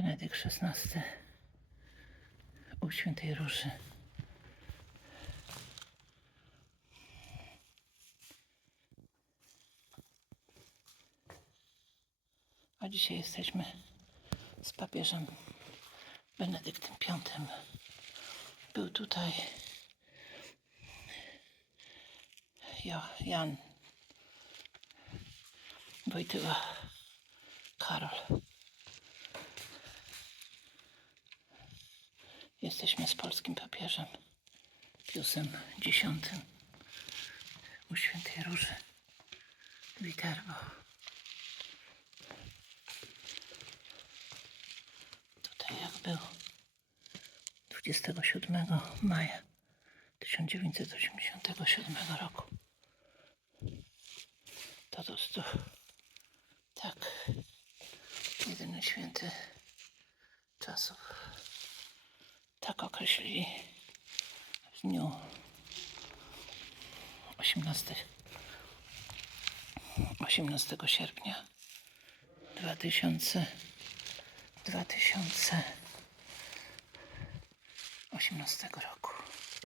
Benedykt XVI u Świętej Róży. A dzisiaj jesteśmy z papieżem Benedyktem V. Był tutaj Jan Wojtyła Karol. Jesteśmy z polskim papieżem Piusem X u Świętej Róży w Viterbo. Tutaj jak był 27 maja 1987 roku. To stu. Tak. Jedyny święty czasów. Tak określili w dniu 18, 18 sierpnia 2000, 2018 roku.